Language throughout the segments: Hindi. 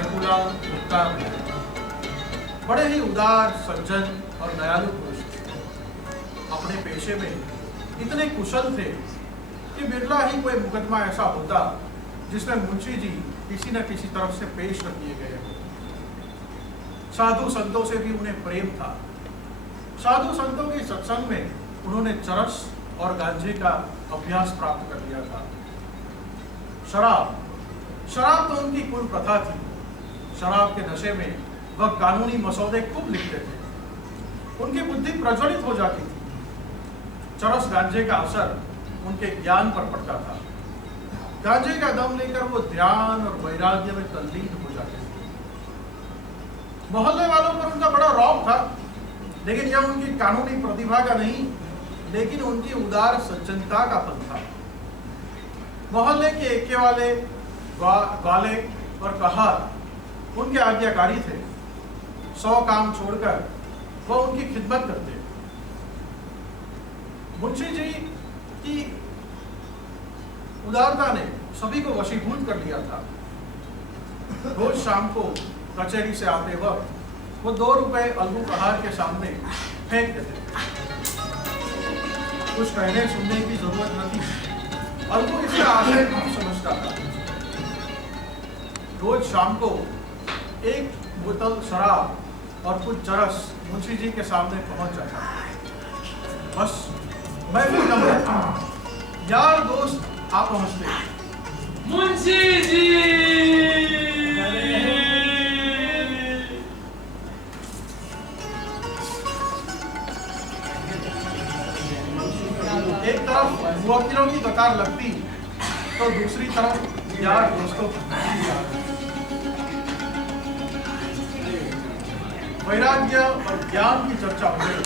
मैखूलाल मुख्तार बड़े ही उदार, सज्जन और दयालु पुरुष थे। अपने पेशे में इतने कुशल थे कि बिरला ही कोई मुकदमा ऐसा होता जिसमें मुंशी जी किसी न किसी तरफ से पेश कर दिए गए हो। साधु संतों से भी उन्हें प्रेम था। साधु संतों के सत्संग में उन्होंने चरस और गांजे का अभ्यास प्राप्त कर लिया था। शराब तो उनकी कुल प्रथा थी। शराब के नशे में वह कानूनी मसौदे खूब लिखते थे। उनकी बुद्धि प्रज्वलित हो जाती थी। चरस गांजे का असर उनके ज्ञान पर पड़ता था। गांजे का दम लेकर वो ध्यान और वैराग्य में तल्लीन हो जाते थे। मोहल्ले वालों पर उनका बड़ा रौब था, लेकिन यह उनकी कानूनी प्रतिभा का नहीं, लेकिन उनकी उदार सज्जनता का फल था। मोहल्ले के एके वाले वाले और कहार उनके आज्ञाकारी थे। 100 काम छोड़कर वह उनकी खिदमत करते। मुंशी जी की उदारता ने सभी को वशीभूत कर लिया था। रोज शाम को कचहरी से आते वक्त वो 2 रुपए अलगू कहार के सामने फेंक देते थे। कुछ कहने सुनने की जरूरत न थी। अलगू इसका आशय नहीं समझता था। रोज शाम को 1 बोतल शराब और कुछ चरस मुंशी जी के सामने पहुंच जाता। बस मैं भी कम रहता हूं। यार दोस्त आप पहुंचते। मुंशी जी एक तरफ मुवक्किलों की कतार लगती तो दूसरी तरफ यार दोस्तों वैराग्य और ज्ञान की चर्चा हो रही।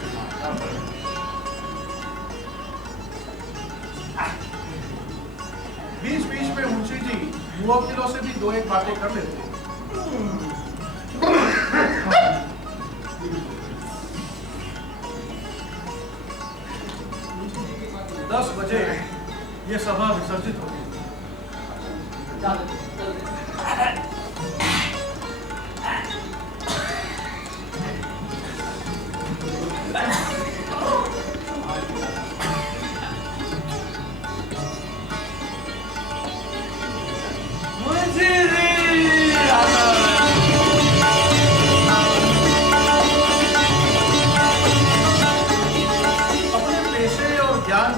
बीच में मुंशी जी मुवक्किलों से भी 2-1 बातें कर लेते। 10 बजे ये सभा विसर्जित होगी।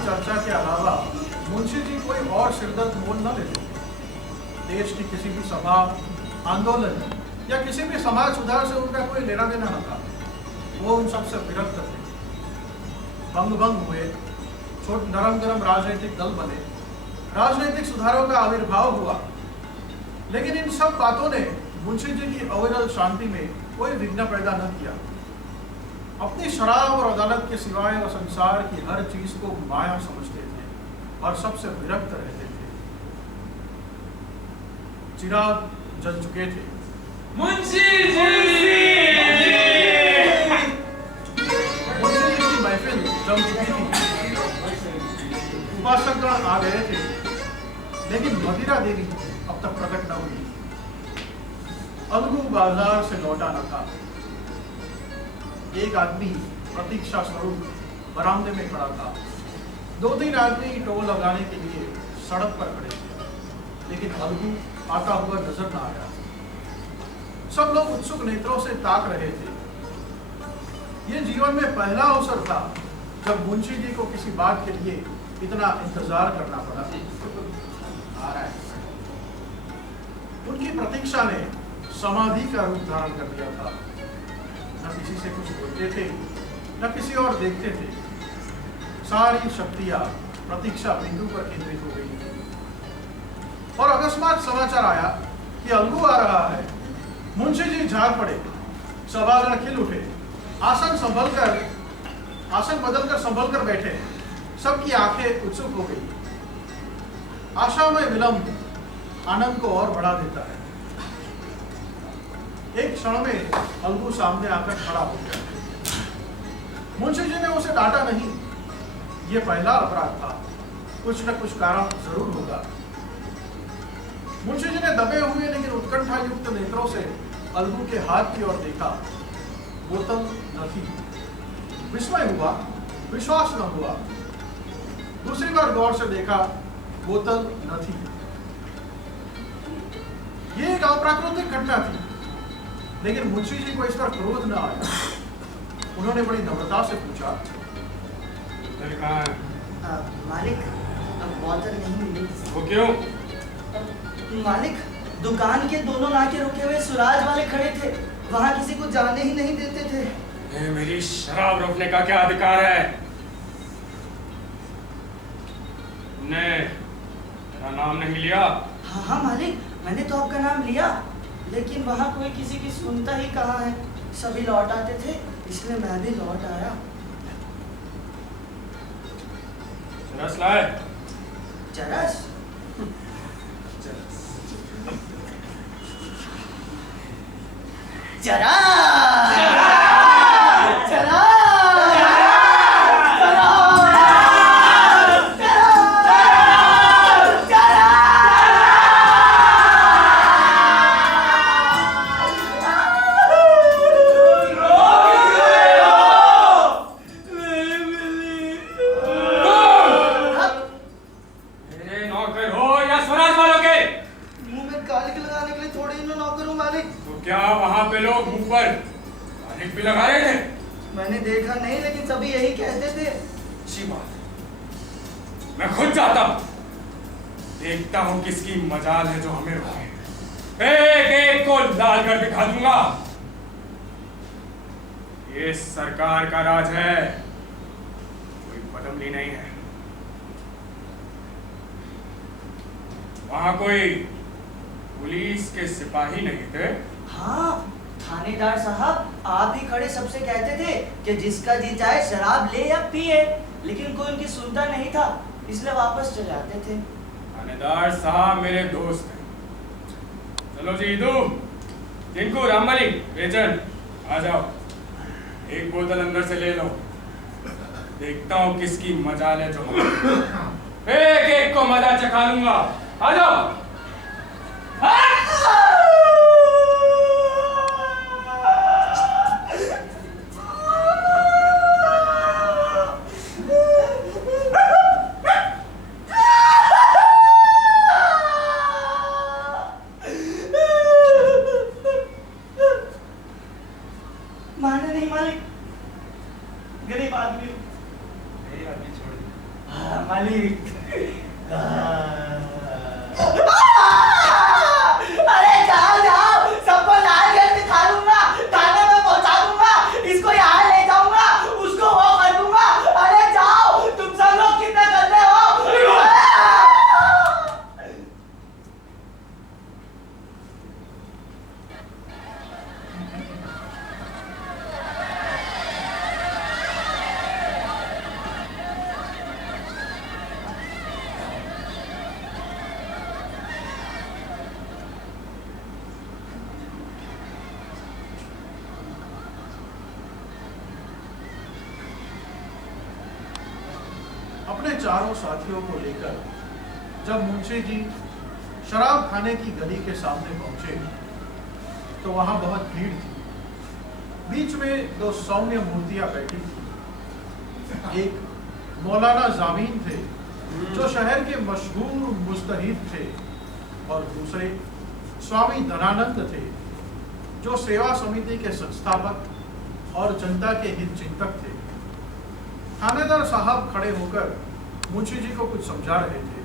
चर्चा के अलावा मुंशी जी कोई और सिरदर्द मोल न लेते थे। देश की किसी भी सभा, आंदोलन या किसी भी समाज सुधार से उनका कोई लेना देना न था। वो उन सबसे विरक्त थे। भंग हुए, छोटे नरम गरम राजनीतिक दल बने, राजनीतिक सुधारों का आविर्भाव हुआ, लेकिन इन सब बातों ने मुंशी जी की अविरल शांति में कोई विघ्न पैदा न किया। अपनी शराब और अदालत के सिवाय और संसार की हर चीज को माया समझते थे और सबसे विरक्त रहते थे। चिराग जल चुके थे। मुंशी जी की महफिल जम चुकी थी। उपासकगण आ गए थे, लेकिन मदिरा देवी अब तक प्रकट न हुई। अलगू बाजार से लौटा न था। एक आदमी प्रतीक्षा स्वरूप बरामदे में खड़ा था। 2-3 आदमी टोल लगाने के लिए सड़क पर खड़े थे, लेकिन अलगू आता हुआ नजर न आया। सब लोग उत्सुक नेत्रों से ताक रहे थे। ये जीवन में पहला अवसर था जब मुंशी जी को किसी बात के लिए इतना इंतजार करना पड़ा। उनकी प्रतीक्षा ने समाधि का रूप धारण कर लिया था। न किसी से कुछ बोलते थे, न किसी और देखते थे। सारी शक्तियां प्रतीक्षा बिंदु पर केंद्रित हो गई थी। और अकस्मात समाचार आया कि अलगू आ रहा है। मुंशी जी झाग पड़े। सभागण खिल उठे। आसन बदलकर संभलकर बैठे। सबकी आंखें उत्सुक हो गई। आशा में विलंब आनंद को और बढ़ा देता है। एक क्षण में अलगू सामने आकर खड़ा हो गया। मुंशी जी ने उसे डांटा नहीं। ये पहला अपराध था, कुछ न कुछ कारण जरूर होगा। मुंशी जी ने दबे हुए लेकिन उत्कंठा युक्त नेत्रों से अलगू के हाथ की ओर देखा। बोतल न थी। विस्मय हुआ, विश्वास न हुआ। दूसरी बार गौर से देखा, बोतल न थी। ये एक अप्राकृतिक घटना थी, लेकिन मुंशी जी को इस पर क्रोध न आया। उन्होंने बड़ी नम्रता से पूछा, कहाँ है? मालिक, अब बोतल नहीं मिली। वो क्यों? मालिक, दुकान के दोनों नाके रुके हुए सुराज वाले खड़े थे, वहां किसी को जाने ही नहीं देते थे। ये मेरी शराब रोकने का क्या अधिकार है? तुमने मेरा नाम नहीं लिया? हाँ हाँ मालिक, मैंने तो आपका नाम लिया, लेकिन वहां कोई किसी की सुनता ही कहाँ है। सभी लौट आते थे, इसलिए मैं भी लौट आया। रस लाए? चरस? चरा मैंने देखा नहीं, लेकिन सभी यही कहते थे। अच्छी बात है, मैं खुद जाता हूं, देखता हूं किसकी मजाल है जो हमें रोके। एक एक को लाल कर दिखा दूंगा। ये सरकार का राज है, कोई बदमली नहीं है। वहां कोई पुलिस के सिपाही नहीं थे? हाँ, थानेदार साहब, आप ही खड़े सबसे कहते थे कि जिसका जी चाहे शराब ले या पिए, लेकिन कोई उनकी सुनता नहीं था, इसलिए वापस चले आते थे। थानेदार साहब मेरे दोस्त हैं। चलो जी ईदू, टिंकू, रामबली, बेचन, आ जाओ। एक बोतल अंदर से ले लो, देखता हूँ किसकी मजाल है जो एक एक को मजा चखा लूंगा। आ जाओ। माने नहीं मालिक, गरीब आदमी। हाँ मालिक। अरे जाओ जाओ, सबको लाल घर दिखा दूंगा, थाने में पहुंचा दूंगा, इसको यहाँ ले जाऊंगा, उसको वो कर दूंगा। अरे जाओ, तुम सब लोग कितने गंदे हो। अपने चारों साथियों को लेकर जब मुंशी जी शराब खाने की गली के सामने पहुंचे तो वहां बहुत भीड़ थी। बीच में दो सौम्य मूर्तियां बैठी थी। एक मौलाना जामीन थे जो शहर के मशहूर मुस्तहिद थे, और दूसरे स्वामी धनानंद थे जो सेवा समिति के संस्थापक और जनता के हित चिंतक थे। थानेदार साहब खड़े होकर मुंशी जी को कुछ समझा रहे थे।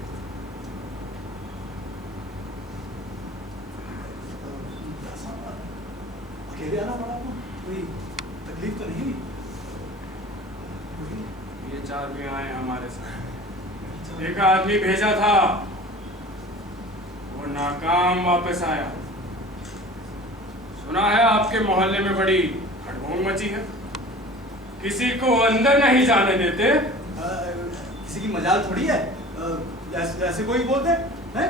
अकेले आना पड़ा आपको? कोई तकलीफ तो नहीं हुई? ये चार भी आए हमारे साथ। एक आदमी भेजा था, वो नाकाम वापस आया। सुना है आपके मोहल्ले में बड़ी हड़बोंग मची है, किसी को अंदर नहीं जाने देते। किसी की मजाल थोड़ी है, ऐसे कोई बोलते हैं?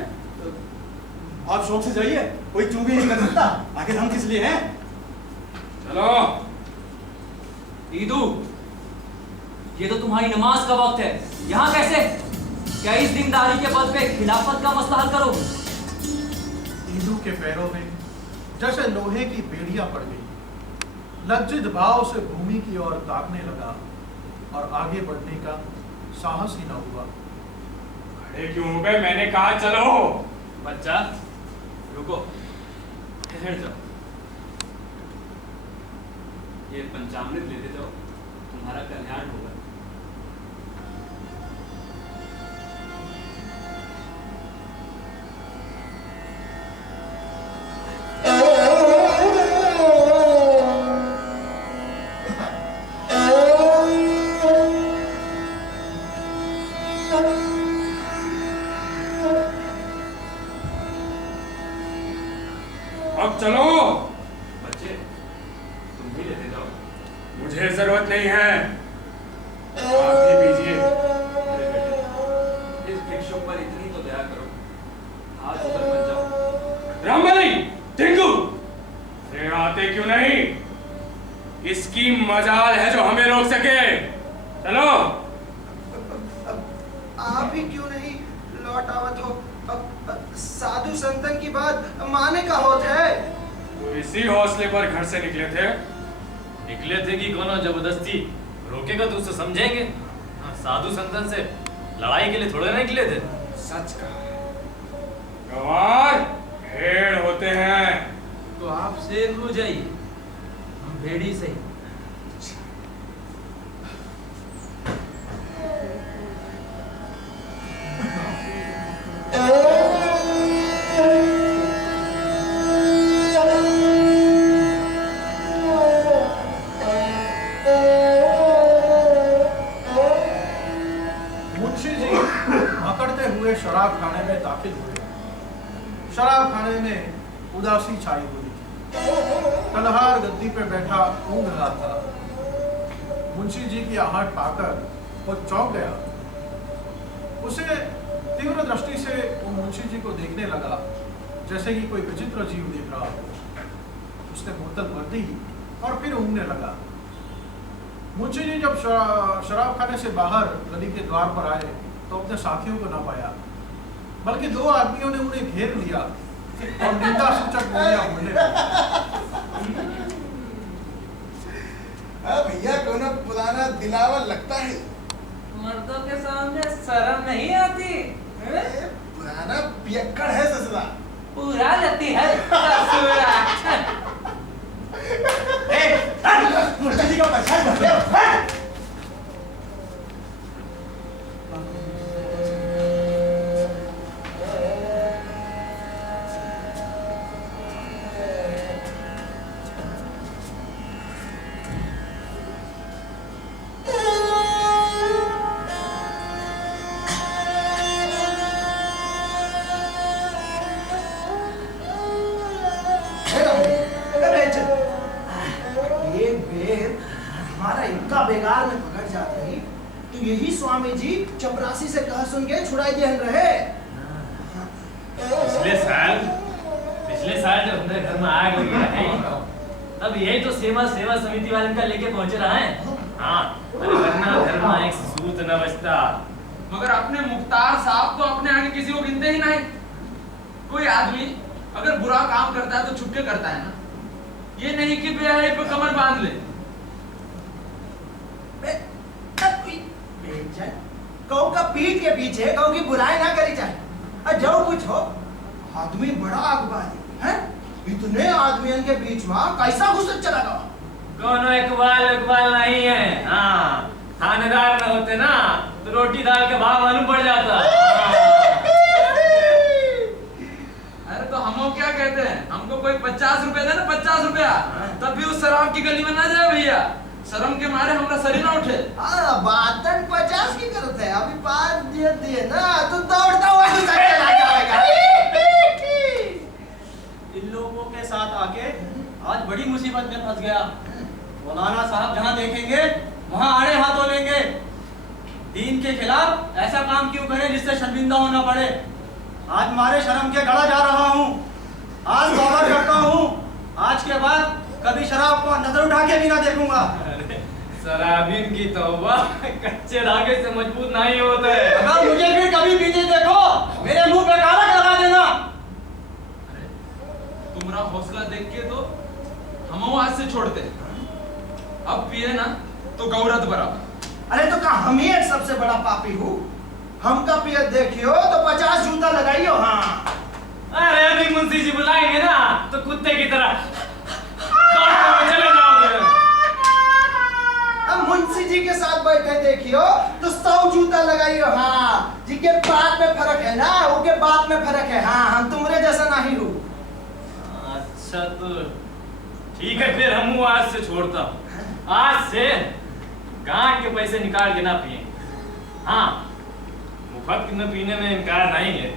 आप शौक से जाइए, कोई चूक ही नहीं कर सकता। आखिर हम किस लिए हैं? चलो। ईदू, ये तो तुम्हारी नमाज का वक्त है, यहाँ कैसे? क्या इस दीनदारी के पद पे खिलाफत का मसला हल करोगे? ईदू के पैरों में जैसे लोहे की बेड़ियां पड़ गई। लज्जित भाव से भूमि की ओर ताकने लगा और आगे बढ़ने का साहस ही न हुआ। खड़े क्यों हो गए? मैंने कहा चलो। बच्चा रुको, ठहर जाओ। ये पंचामृत लेते जाओ, तुम्हारा कल्याण होगा। अब चलो। बच्चे तुम भी लेते जाओ। मुझे जरूरत नहीं है, आप ही पीजिए। अरे बेटे, इस भिक्षुक पर इतनी तो दया करो, हाथ ऊपर मत जाओ। रामबली, टिंकू, अरे आते क्यों नहीं? इसकी मजाल है जो हमें रोक सके। चलो। आप ही क्यों नहीं लौट आवत हो? साधु संतन की बात माने का होत है। तो इसी हौसले पर घर से निकले थे? निकले थे कि कोनो जबरदस्ती रोकेगा तो उससे समझेंगे। साधु संतन से लड़ाई के लिए थोड़े ना निकले थे। सच कहा है, गंवार भेड़ होते हैं। तो आप शेर हो जाइए, हम भेड़ी सही। मुंशी जी भकड़ते हुए शराब खाने में दाखिल हुए। शराब खाने में उदासी छाई हुई थी। कलहार गद्दी पे बैठा ऊँघ रहा था। मुंशी जी की आहट पाकर वो चौंक गया। उसे तीव्र दृष्टि से वो मुंशी जी को देखने लगा जैसे कि कोई विचित्र जीव देख रहा हो। उसने बोतल भर दी और फिर ऊँघने लगा। मुंशी जी जब शराब खाने से बाहर गली के द्वार पर आए तो अपने साथियों को न पाया, बल्कि दो आदमियों ने उन्हें घेर लिया और निंदा सूचक बोलियां बोले। भैया कोनो पुराना दिलावा लगता है। मर्दों के सामने शर्म नहीं आती हैं? पुराना पियक्कड़ है ससुरा। पूरा लेती है ससुरा। मुंशी जी का परेशान कर दिया। बेगार में पकड़ जात रही तो यही स्वामी जी चपरासी से कह सुन के छुड़ाई दिहन रहे। पिछले साल जब हमारे घर में आग लगी है, तब यही तो सेवा समिति वाले का लेके पहुंचे रहा है। हाँ, अरे वरना घर में एक सूत न बचता। मगर अपने मुख्तार साहब तो अपने आगे किसी को गिनते ही नहीं। कोई आदमी अगर बुरा काम करता है तो छुपके करता है ना, ये नहीं कि बेहयाई पे कमर बांध ले। कौ का पीठ के पीछे कौ की बुराई ना करी जाए। जो कुछ हो आदमी बड़ा अखबारी है, इतने आदमियों के बीच में कैसा घुस चला गया। कोनो इकबाल नहीं है। हाँ, थानेदार न होते ना तो रोटी दाल के भाव मालूम पड़ जाता। अरे तो हम क्या कहते हैं, हमको कोई 50 रुपए दे ना, 50 रुपया, तब भी उस शराब की गली में ना जाए भैया। शर्म के मारे हमारा शरीर ना उठे। बातन 50 की करते हैं, अभी 5 दिए ना तो दौड़ता हुआ ही चला जाएगा। इन लोगों के साथ आके आज बड़ी मुसीबत में फंस गया। मौलाना साहब जहां देखेंगे वहां आड़े हाथों लेंगे। दीन के खिलाफ ऐसा काम क्यों करें जिससे शर्मिंदा होना पड़े। आज मारे शर्म के गड़ा जा रहा हूँ। आज तौबा करता हूँ, आज के बाद कभी शराब को नजर उठा के भी ना देखूंगा। शराबीन की तौबा कच्चे धागे से मजबूत नहीं होते। अगर मुझे फिर कभी पीते देखो मेरे मुंह पे काला लगा देना। हौसला देख के तो हम आज से छोड़ते। अब पिए ना तो गौरत बराबर। अरे तो क्या हम ही एक सबसे बड़ा पापी हूँ? हम का पियत देखियो तो 50 जूता लगाइयो। हाँ अरे अभी मुंशी जी बुलाएंगे ना तो कुत्ते की तरह दौड़ते हुए चले जाओगे। अब मुंशी जी के साथ बैठे देखियो तो 100 जूता लगाइयो। हाँ जिनके बात में फर्क है ना उनके बात में फर्क है। हाँ हम तुम्हारे जैसा नहीं हूँ। अच्छा तो ठीक है, फिर हम आज से छोड़ता हूँ। आज से गांठ के पैसे निकाल के ना पिए। हाँ मुफ्त में पीने में इनकार नहीं है।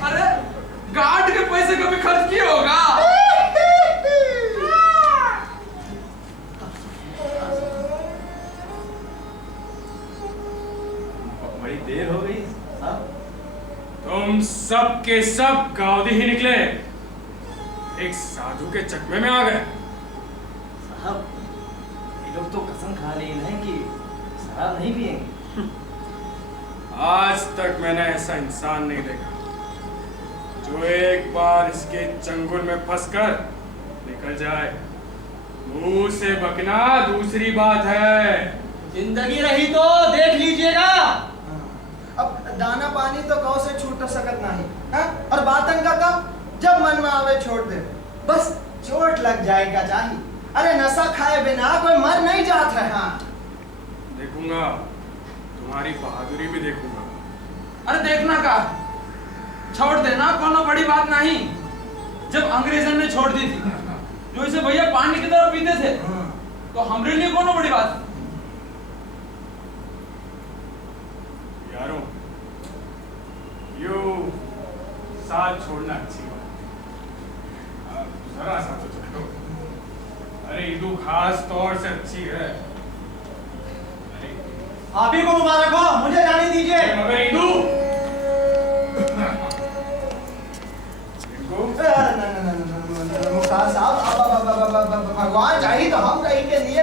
अरे गार्ड के पैसे कभी खर्च किए होगा? बड़ी देर हो गई साहब। तुम सब के सब गाउदी ही निकले, एक साधु के चकमे में आ गए। साहब ये लोग तो कसम खा रहे हैं कि शराब नहीं पिएंगे। आज तक मैंने ऐसा इंसान नहीं देखा जो एक बार इसके चंगुल में फंसकर निकल जाए। मुंह से बकना दूसरी बात है। जिंदगी रही तो देख लीजिएगा। अब दाना पानी तो कौ से छूट सकत नहीं। हाँ? और बातन का जब मन में आवे छोड़ दे, बस चोट लग जाएगा चाहिए। अरे नशा खाए बिना कोई मर नहीं जाता है। हाँ देखूंगा, तुम्हारी बहादुरी भी देखूंगा। अरे देखना का छोड़ देना कोनो बड़ी बात नहीं। जब अंग्रेजों ने छोड़ दी थी जो इसे भैया पानी की तरह पीते थे तो हमारे लिए कोनो बड़ी बात। यारों यो साथ छोड़ना अच्छी बात। अब जरा सा तो छोड़ो। अरे ईदू खास तौर से अच्छी है। आप ही को मुबारक हो, मुझे जाने दीजिए। मगर ईदू मुख्तार साहब भगवान चाहिए तो हम कहीं के लिए